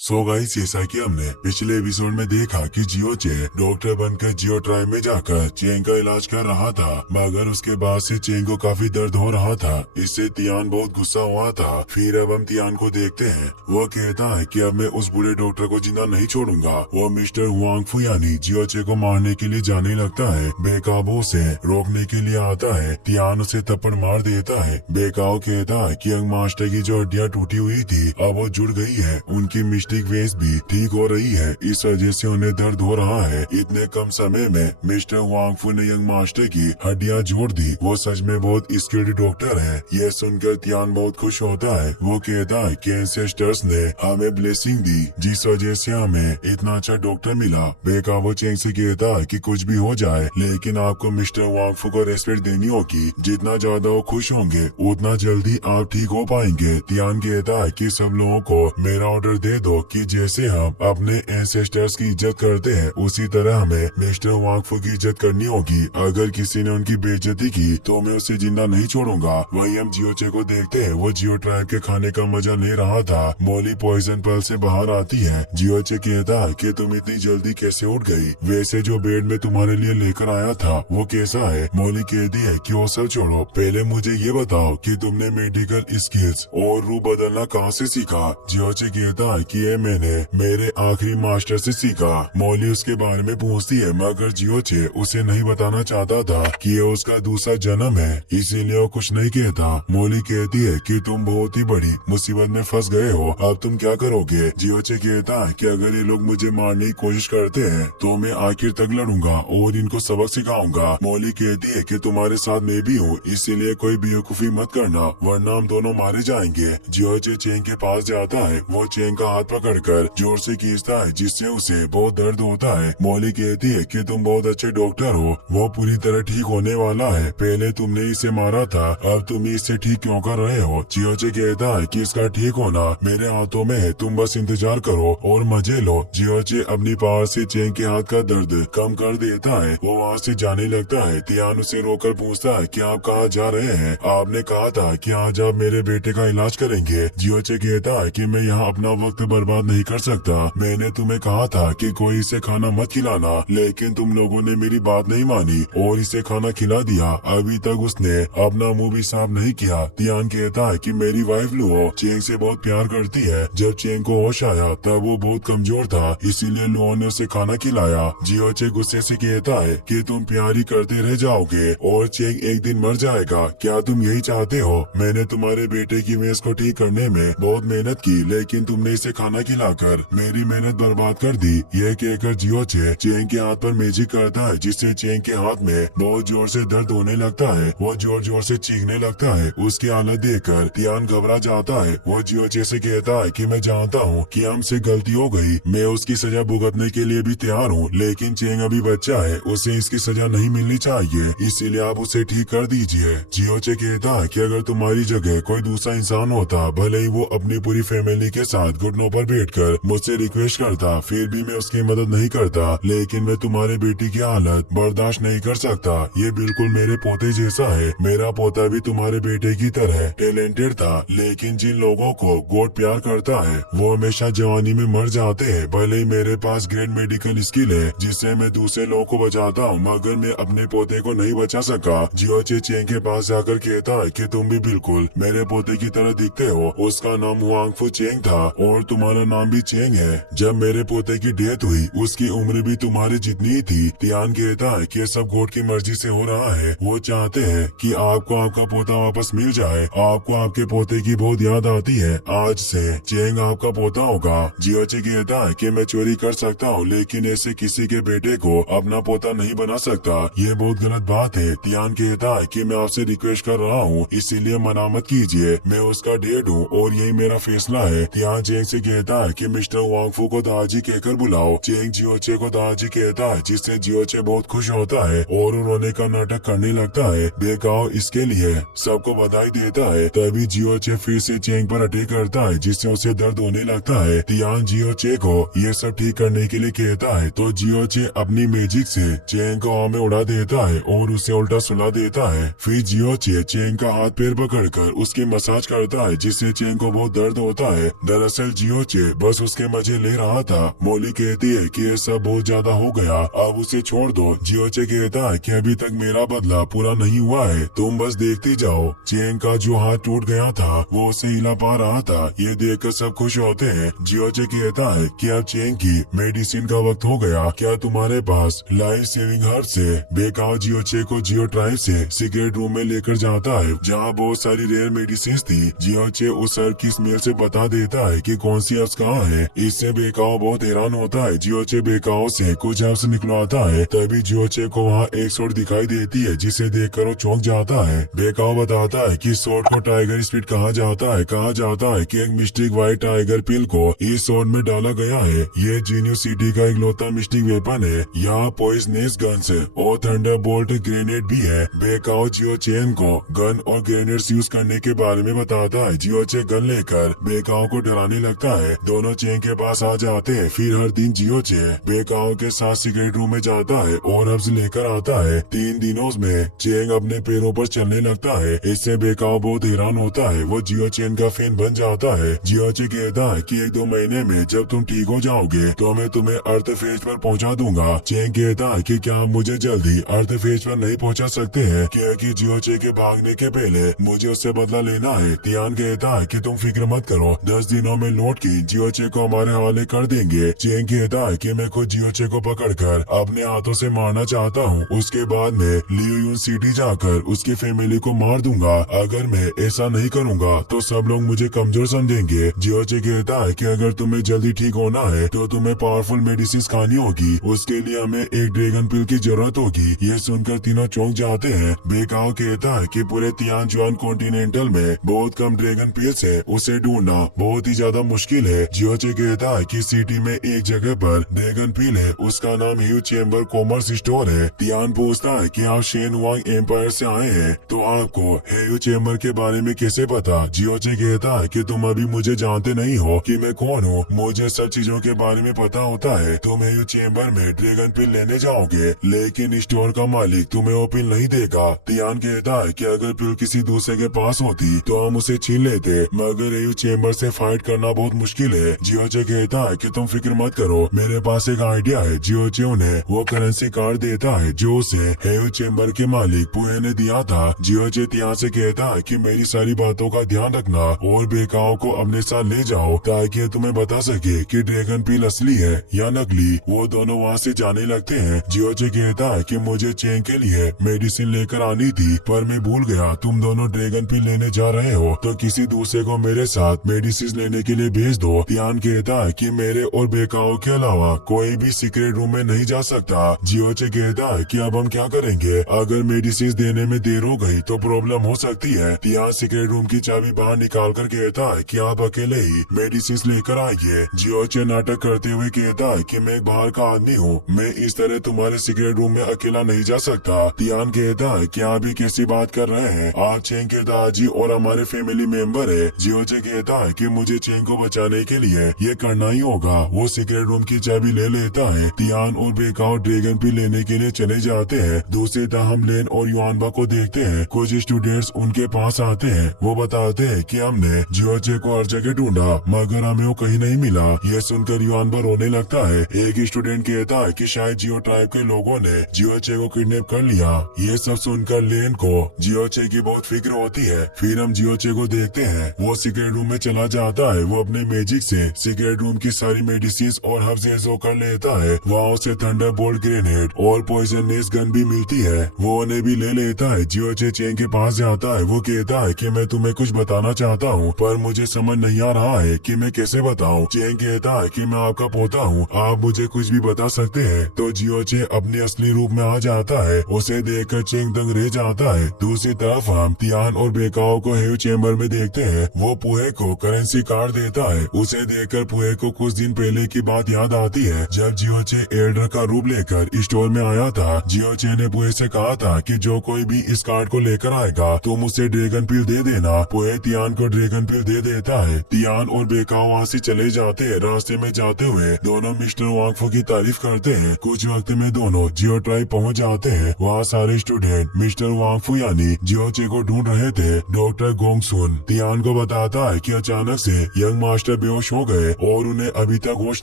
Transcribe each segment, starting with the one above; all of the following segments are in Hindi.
सो गाइस, जैसा कि हमने पिछले एपिसोड में देखा कि जियो चे डॉक्टर बनकर जियो ट्राइब में जाकर चेंग का इलाज कर रहा था, मगर उसके बाद से चेंग को काफी दर्द हो रहा था। इससे तियान बहुत गुस्सा हुआ था। फिर अब हम तियान को देखते हैं। वो कहता है कि अब मैं उस बूढ़े डॉक्टर को जिंदा नहीं छोड़ूंगा। वो मिस्टर हुआंगफू यानी जियो चे को मारने के लिए जाने लगता है। बेकाबू से रोकने के लिए आता है। तियान उसे थप्पड़ मार देता है। बेकाओ कहता है कि यंग मास्टर की जो हड्डियां टूटी हुई थी अब वो जुड़ गई है। उनकी वेस भी ठीक हो रही है, इस वजह से उन्हें दर्द हो रहा है। इतने कम समय में मिस्टर वांगफू ने यंग मास्टर की हड्डियां जोड़ दी। वो सच में बहुत स्किल्ड डॉक्टर है। यह सुनकर तियान बहुत खुश होता है। वो कहता है कि एंसेस्टर्स ने हमें ब्लेसिंग दी, जिस वजह से हमें इतना अच्छा डॉक्टर मिला। बेकाबो चेंग से कहता है कि कुछ भी हो जाए, लेकिन आपको मिस्टर वांगफू को रेस्पेक्ट देनी होगी। जितना ज्यादा वो खुश होंगे उतना जल्दी आप ठीक हो पाएंगे। तियान कहता है कि सब लोगों को मेरा ऑर्डर दे दो कि जैसे हम अपने एंसेस्टर्स की इज्जत करते हैं उसी तरह हमें मिस्टर वांगफू की इज्जत करनी होगी। अगर किसी ने उनकी बेइज्जती की तो मैं उसे जिंदा नहीं छोड़ूंगा। वहीं हम जियोचे को देखते हैं। वो जियो ट्राइब के खाने का मजा ले रहा था। मोली पॉइजन पर्ल से बाहर आती है। जियोचे कहता है कि तुम इतनी जल्दी कैसे उठ गई? वैसे जो बेड में तुम्हारे लिए लेकर आया था वो कैसा है? मोली कहती है कि वो सब छोड़ो, पहले मुझे ये बताओ कि तुमने मेडिकल स्किल्स और रूप बदलना कहाँ से सीखा? जियोचे कहता है कि ये मैंने मेरे आखिरी मास्टर से सीखा। मोली उसके बारे में पूछती है, मगर जियोचे उसे नहीं बताना चाहता था कि ये उसका दूसरा जन्म है, इसीलिए वो कुछ नहीं कहता। मोली कहती है कि तुम बहुत ही बड़ी मुसीबत में फंस गए हो, अब तुम क्या करोगे? जियोचे कहता है कि अगर ये लोग मुझे मारने की कोशिश करते हैं तो मैं आखिर तक लड़ूंगा और इनको सबक सिखाऊंगा। मोली कहती है कि तुम्हारे साथ मैं भी हूँ, इसीलिए कोई बेवकूफी मत करना वरना हम दोनों मारे जाएंगे। जियोचे चेंग के पास जाता है। वो चेंग का हाथ पकड़कर जोर से खींचता है, जिससे उसे बहुत दर्द होता है। मोली कहती है कि तुम बहुत अच्छे डॉक्टर हो, वो पूरी तरह ठीक होने वाला है। पहले तुमने इसे मारा था, अब तुम इससे ठीक क्यों कर रहे हो? जियोचे कहता है कि इसका ठीक होना मेरे हाथों में है, तुम बस इंतजार करो और मजे लो। जियोचे अपनी पावर से चेंग के हाथ का दर्द कम कर देता है। वो वहाँ से जाने लगता है। तियान उसे रोकर पूछता है कि आप कहाँ जा रहे हैं? आपने कहा था कि आज आप मेरे बेटे का इलाज करेंगे। जियोचे कहता है कि मैं यहाँ अपना वक्त बर्बाद नहीं कर सकता। मैंने तुम्हें कहा था कि कोई इसे खाना मत खिलाना, लेकिन तुम लोगों ने मेरी बात नहीं मानी और इसे खाना खिला दिया। अभी तक उसने अपना मुंह भी साफ नहीं किया। तियान कहता है कि मेरी वाइफ लुओ चेंग से बहुत प्यार करती है। जब चेंग को होश आया तब वो बहुत कमजोर था, इसीलिए लुओ ने उसे खाना खिलाया। जियोचे गुस्से से कहता है कि तुम प्यार ही करते रह जाओगे और चेंग एक दिन मर जाएगा। क्या तुम यही चाहते हो? मैंने तुम्हारे बेटे की मेज को ठीक करने में बहुत मेहनत की, लेकिन तुमने इसे खाना खिलाकर मेरी मेहनत बर्बाद कर दी। यह कहकर जियोचे चेंग के हाथ पर मैजिक करता है, जिससे चेंग के हाथ में बहुत जोर से दर्द होने लगता है। वो जोर जोर से चीखने लगता है। उसकी हालत देखकर तियान घबरा जाता है। वो जियोचे से कहता है कि मैं जानता हूँ कि हमसे गलती हो गई, मैं उसकी सजा भुगतने के लिए भी तैयार हूँ, लेकिन चेंग अभी बच्चा है, उसे इसकी सजा नहीं मिलनी चाहिए, इसीलिए आप उसे ठीक कर दीजिए। जियोचे कहता है कि अगर तुम्हारी जगह कोई दूसरा इंसान होता, भले ही वो अपनी पूरी फैमिली के साथ घुटनों पर बैठकर मुझसे रिक्वेस्ट करता, फिर भी मैं उसकी मदद नहीं करता, लेकिन मैं तुम्हारे बेटी की हालत बर्दाश्त नहीं कर सकता। ये बिल्कुल मेरे पोते जैसा है। मेरा पोता भी तुम्हारे बेटे की तरह टैलेंटेड था, लेकिन जिन लोगों को गॉड प्यार करता है वो हमेशा जवानी में मर जाते हैं। भले ही मेरे पास ग्रेट मेडिकल स्किल है जिससे मैं दूसरे लोगों को बचाता हूँ, मगर मैं अपने पोते को नहीं बचा सका। जियोचे चेंग के पास जाकर कहता है कि तुम भी बिल्कुल मेरे पोते की तरह दिखते हो। उसका नाम हुआंगफू चेंग था और तुम्हारा नाम भी चेंग है। जब मेरे पोते की डेथ हुई उसकी उम्र भी तुम्हारे जितनी ही थी। तियान कहता है कि सब गॉड की मर्जी से हो रहा है। वो चाहते हैं कि आपको आपका पोता वापस मिल जाए। आपको आपके पोते की बहुत याद आती है। आज से चेंग आपका पोता होगा। जियोचे कहता है कि मैं चोरी कर सकता हूँ, लेकिन ऐसे किसी के बेटे को अपना पोता नहीं बना सकता। ये बहुत गलत बात है। तियान कहता है कि मैं आपसे रिक्वेस्ट कर रहा हूँ, इसीलिए मना मत कीजिए। मैं उसका डेड हूँ और यही मेरा फैसला है। तियान चेंग से कहता है कि मिस्टर वांगफू को दादाजी कहकर बुलाओ। चेंग जियोचे को दादाजी कहता है, जिससे जियोचे बहुत खुश होता है और रोने का नाटक करने लगता है। बेकाओ इसके लिए सबको बधाई देता है। तभी जियोचे फिर से चेंग पर अटैक करता है, जिससे उसे दर्द होने लगता है। तियान जियोचे को ये सब ठीक करने के लिए कहता है, तो जियोचे अपनी मैजिक से चेंग को हवा में उड़ा देता है और उसे उल्टा सुला देता है। फिर जियोचे चेंग का हाथ पैर पकड़कर उसकी मसाज करता है, जिससे चेंग को बहुत दर्द होता है। दरअसल जियोचे चे बस उसके मजे ले रहा था। मोली कहती है कि ये सब बहुत ज्यादा हो गया, अब उसे छोड़ दो। जियोचे कहता है कि अभी तक मेरा बदला पूरा नहीं हुआ है, तुम बस देखते जाओ। चेंग का जो हाथ टूट गया था वो उसे हिला पा रहा था। ये देखकर सब खुश होते हैं। जियोचे कहता है कि अब चेंग की मेडिसिन का वक्त हो गया, क्या तुम्हारे पास लाइफ सेविंग हर्ब से? बेकाओ जियोचे को जियो ट्राइब से सीक्रेट रूम में लेकर जाता है जहाँ बहुत सारी रेयर मेडिसिन थी। जियोचे उस हर्ब की स्मेल से बता देता है कि कौन सी हर्ब्स कहाँ है। इससे बेकाओ बहुत हैरान होता है। जियोचे बेकाओ से कुछ हर्ब्स निकलवाता है, तभी जियोचे को वहाँ एक सोट दिखाई देती है जिसे देखकर वो चौंक जाता है। बेकाओ बताता है कि सोट को टाइगर स्पिरिट कहा जाता है। कहा जाता है कि एक मिस्टिक व्हाइट टाइगर पिल को इस सोट में डाला गया है। ये जीनियो सिटी का इकलौता मिस्टिक वेपन है। यहाँ पॉइजनस गन्स और थंडरबोल्ट ग्रेनेड भी है। बेकाओ जियोचेन को गन और ग्रेनेड्स यूज करने के बारे में बताता है। जियोचे गन लेकर बेकाओ को डराने लगता है। दोनों चेंग के पास आ जाते हैं। फिर हर दिन जियोचे बेकाओ के साथ सीक्रेट रूम में जाता है और हर्ब्स लेकर आता है। 3 दिनों में चेंग अपने पैरों पर चलने लगता है। इससे बेकाओ बहुत हैरान होता है। वो जियोचेन का फैन बन जाता है। जियोचे कहता है कि 1-2 महीने में जब तुम ठीक हो जाओगे तो मैं तुम्हें अर्थ फेज पर पहुंचा दूंगा। चेंग कहता है कि क्या मुझे जल्दी अर्थ फेज पर नहीं पहुंचा सकते हैं, क्योंकि जियोचे के भागने के पहले मुझे उससे बदला लेना है। तियान कहता है कि तुम फिक्र मत करो, 10 दिनों में लौट के जियोचे को हमारे हवाले कर देंगे। चेंग कहता है कि मैं खुद जियोचे को पकड़कर अपने हाथों से मारना चाहता हूँ। उसके बाद मैं लियोयून सिटी जाकर उसकी फैमिली को मार दूंगा। अगर मैं ऐसा नहीं करूँगा तो सब लोग मुझे कमजोर समझेंगे। जियोचे कहता है कि अगर तुम्हें जल्दी ठीक होना है तो तुम्हें पावरफुल मेडिसिन खानी होगी। उसके लिए हमें एक ड्रैगन पिल की जरूरत होगी। ये सुनकर तीनों चौंक जाते हैं। बेकाओ कहता है कि पूरे तियानजुआन कॉन्टिनेंटल में बहुत कम ड्रैगन पिल्स है, उसे ढूंढना बहुत ही ज्यादा मुश्किल है। जियोचे कहता है कि सिटी में एक जगह पर ड्रैगन पिल है, उसका नाम ह्यू चेम्बर कॉमर्स स्टोर है। तियान पूछता है कि आप शेन वांग एम्पायर से आए हैं तो आपको ह्यू चेम्बर के बारे में कैसे पता? जियोचे कहता है कि तुम अभी मुझे जानते नहीं हो कि मैं कौन हूँ, मुझे सब चीजों के बारे में पता होता है। तुम ह्यू चेम्बर में ड्रैगन पिल लेने जाओगे लेकिन स्टोर का मालिक तुम्हें वो पिल नहीं देगा। तियान कहता है कि अगर पिल किसी दूसरे के पास होती तो हम उसे छीन लेते, मगर ह्यू चेम्बर से फाइट करना बहुत मुश्किल है। जियोचे कहता है कि तुम फिक्र मत करो, मेरे पास एक आइडिया है। जियोचे उन्हें वो करेंसी कार्ड देता है जो उसे ह्यू चेम्बर के मालिक पुए ने दिया था। जियोचे तियान से कहता है कि मेरी सारी बातों का ध्यान रखना और बेकाओ को अपने साथ ले जाओ ताकि तुम्हें बता सके कि ड्रैगन पिल असली है या नकली। वो दोनों वहाँ से जाने लगते हैं। जियोचे कहता है कि मुझे चेंग के लिए मेडिसिन लेकर आनी थी पर मैं भूल गया। तुम दोनों ड्रैगन पिल लेने जा रहे हो तो किसी दूसरे को मेरे साथ मेडिसिन लेने के लिए भेज दो। तियान कहता है कि मेरे और बेकाओ के अलावा कोई भी सीक्रेट रूम में नहीं जा सकता। जियोचे कहता है कि अब हम क्या करेंगे, अगर मेडिसिन देने में देर हो गई तो प्रॉब्लम हो सकती है। तियान सीक्रेट रूम की चाबी बाहर निकाल कर कहता है कि आप अकेले ही मेडिसिन लेकर आइए। जियोचे नाटक करते हुए कहता है कि मैं एक बाहर का आदमी हूँ, मैं इस तरह तुम्हारे सीक्रेट रूम में अकेला नहीं जा सकता। तियान कहता है कि आप भी कैसी बात कर रहे हैं, आप चेंग के दादाजी और हमारे फैमिली मेंबर है। जियोचे कहता है कि मुझे चेंग को बचाने के लिए ये करना ही होगा। वो सीक्रेट रूम की चाबी ले लेता है। तियान और बेकाओ ड्रैगन पिल लेने के लिए चले जाते हैं। दूसरी तरफ हम लेन और युआनबा को देखते हैं। कुछ स्टूडेंट्स उनके पास आते हैं। वो बताते हैं कि हमने जियोचे को हर जगह ढूंढा मगर हमें वो कहीं नहीं मिला। ये सुनकर युआनबा रोने लगता है। एक स्टूडेंट कहता है कि शायद जियो ट्राइब के लोगों ने जियोचे को किडनैप कर लिया। ये सब सुनकर लेन को जियोचे की बहुत फिक्र होती है। फिर हम जियोचे को देखते हैं। वो सीक्रेट रूम में चला जाता है। वो अपने मैजिक से सीक्रेट रूम की सारी मेडिसिन और हर्ब्स कर लेता है। वहाँ उसे थंडरबोल्ट ग्रेनेड और पॉइजनस गन भी मिलती है। वो उन्हें भी ले लेता है। जियोचे चेंग के पास जाता है। वो कहता है कि मैं तुम्हें कुछ बताना चाहता हूँ पर मुझे समझ नहीं आ रहा है कि मैं कैसे बताऊँ। चेंग कहता है कि मैं आपका पोता हूँ, आप मुझे कुछ भी बता सकते हैं। तो जियोचे अपने असली रूप में आ जाता है। उसे देखकर चेंग दंग रह जाता है। दूसरी तरफ हम तियान और बेकाओ को ह्यू चेम्बर में देखते हैं। वो पुए को करेंसी कार्ड देता है। उसे देखकर पुए को कुछ दिन पहले की बात याद आती है जब जियोचे एल्डर का रूप लेकर स्टोर में आया था। जियोचे ने पुए से कहा था कि जो कोई भी इस कार्ड को लेकर आएगा तुम उसे ड्रैगन पिल दे देना। पुए तियान को ड्रैगन पिल दे देता है। तियान और बेकाओ वहाँ से चले जाते हैं। रास्ते में जाते हुए दोनों मिस्टर वांगफू की तारीफ करते हैं। कुछ वक्त में दोनों जियो ट्राइब पहुँच जाते हैं। वहाँ सारे स्टूडेंट मिस्टर वांगफू यानी जियोचे को ढूंढ रहे थे। डॉक्टर गोंगसुन तियान को बताता है कि अचानक से यंग मास्टर मिस्टर बेहोश हो गए और उन्हें अभी तक होश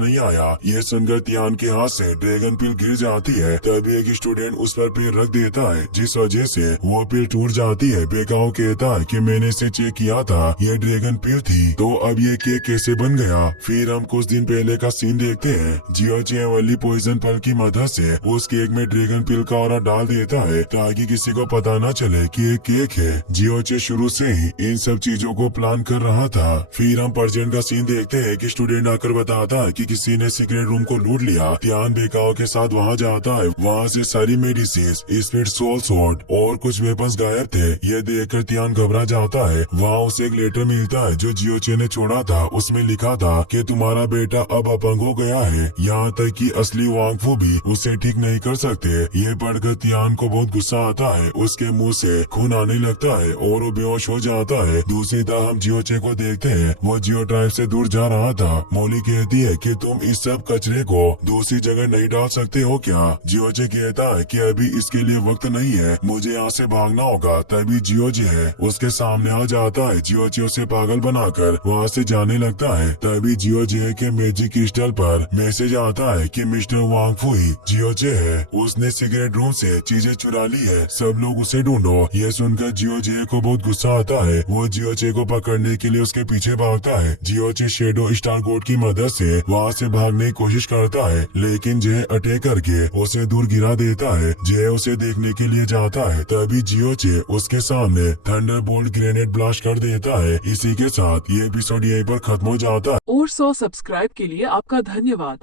नहीं आया। ये सुनकर तियान के हाथ से ड्रैगन पिल गिर जाती है। तभी एक स्टूडेंट उस पर पैर रख देता है, जिस वजह से वो पिल टूट जाती है। बेकाओ कहता है कि मैंने इसे चेक किया था, ये ड्रैगन पिल थी। तो अब ये केक कैसे बन गया? फिर हम कुछ दिन पहले का सीन देखते हैं। जियो चे वाली पॉइजन पल की मदद से उस केक में ड्रैगन पिल का ऑरा डाल देता है ताकि किसी को पता न चले कि ये केक है। जियो चे शुरू से ही इन सब चीजों को प्लान कर रहा था। फिर हम परजेंट का सीन देखते हैं कि स्टूडेंट आकर बताता है कि किसी ने सीक्रेट रूम को लूट लिया। तियान बेकाओ के साथ वहाँ जाता है। वहाँ से सारी मेडिसिन, स्पीड सोल स्वॉर्ड और कुछ वेपन्स गायब थे। ये देखकर तियान घबरा जाता है। वहाँ उसे एक लेटर मिलता है जो जियोचे ने छोड़ा था। उसमें लिखा था कि तुम्हारा बेटा अब अपंग हो गया है, यहाँ तक कि असली वांगफू भी उसे ठीक नहीं कर सकते। ये पढ़कर तियान को बहुत गुस्सा आता है। उसके मुंह से खून आने लगता है और वो बेहोश हो जाता है। दूसरी तरफ हम जियोचे को देखते हैं। वो जियो ट्राइब से दूर जा रहा था। मोली कहती है कि तुम इस सब कचरे को दूसरी जगह नहीं डाल सकते हो क्या? जियोचे कहता है कि अभी इसके लिए वक्त नहीं है, मुझे यहाँ से भागना होगा। तभी जियोचे है उसके सामने आ जाता है। जियोचे उसे पागल बनाकर वहाँ से जाने लगता है। तभी जियोचे के मैजिक क्रिस्टल पर मैसेज आता है कि मिस्टर वांगफू ही जियोचे है, उसने सिगरेट रूम से चीजें चुरा ली है, सब लोग उसे ढूंढो। ये सुनकर जियोचे को बहुत गुस्सा आता है। वो जियोचे को पकड़ने के लिए उसके पीछे भागता है। जियोचे शेडो स्टार कोड की मदद से वहाँ से भागने की कोशिश करता है, लेकिन जे अटैक करके उसे दूर गिरा देता है। जे उसे देखने के लिए जाता है। तभी जियोचे उसके सामने थंडरबोल्ट ग्रेनेड ब्लास्ट कर देता है। इसी के साथ ये एपिसोड यहीं पर खत्म हो जाता है। और 100 सब्सक्राइब के लिए आपका धन्यवाद।